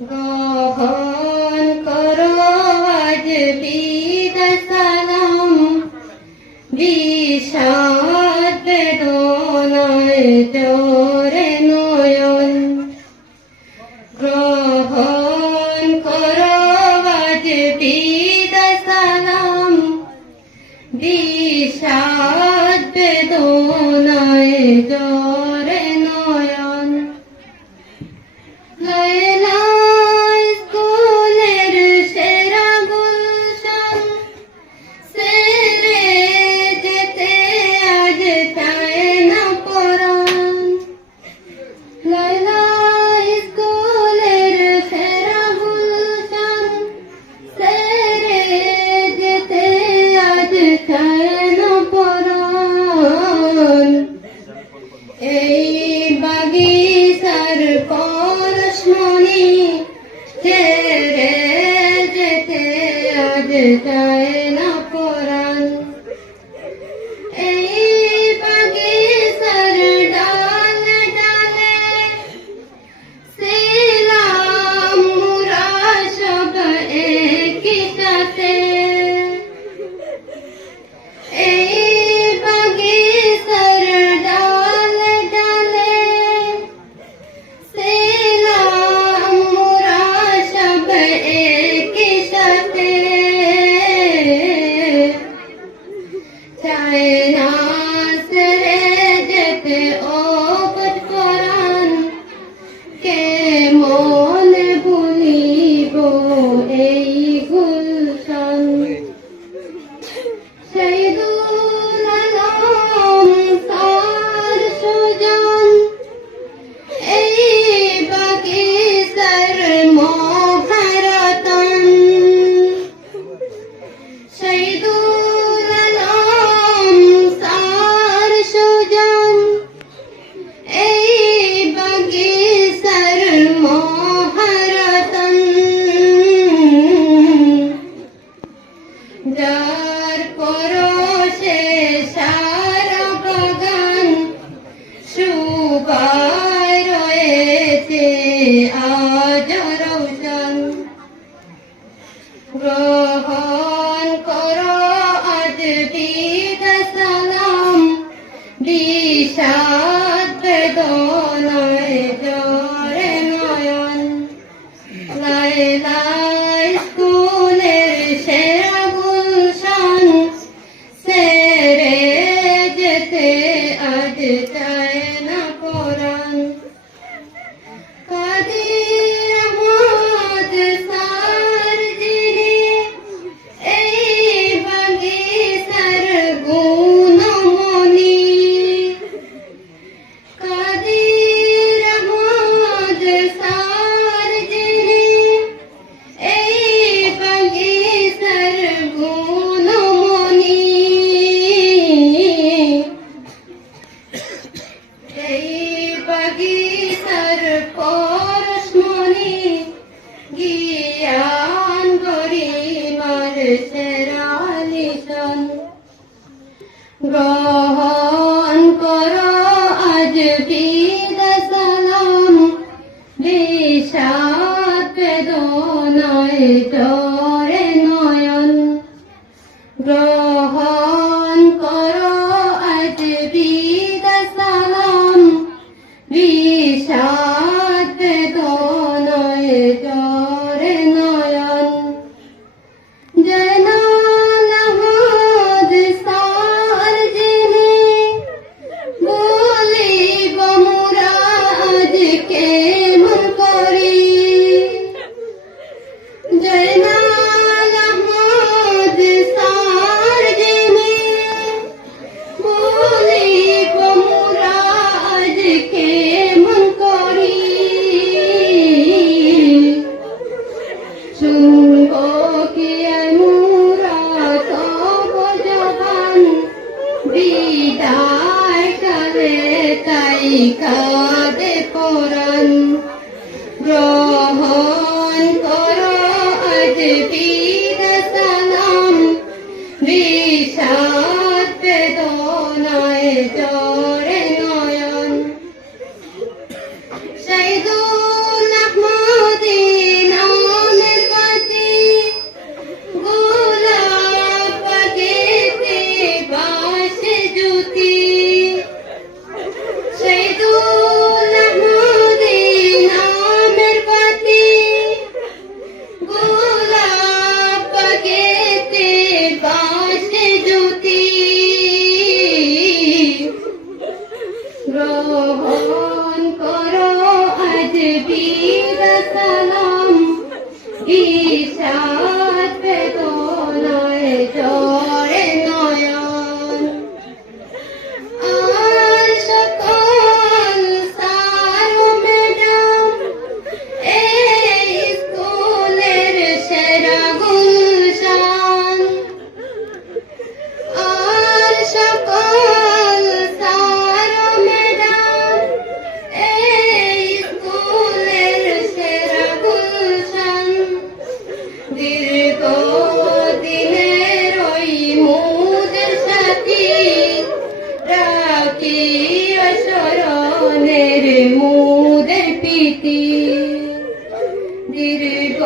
গ্রহণ করো আজ বিদাসালাম বিষাদ বেদনায় জোরে নয়ন। গ্রহণ করো আজ বিদাসালাম বিষাদ এই বাগিচার পরশ মনে ছেড়ে যেতে আজ তাই Tainas Rejete O গ্রহণ করো আজ বিদ সালাম। বিষাদ বেদনায় জোরে নয়ন। লাইলা পরশ মনে গিয়ান গরিমার সেরালিশন গ্রহণ কর আজ বিদ সালাম বিষাদ বেদনায় たいか বিষাদ প্রীতি দীর্ঘ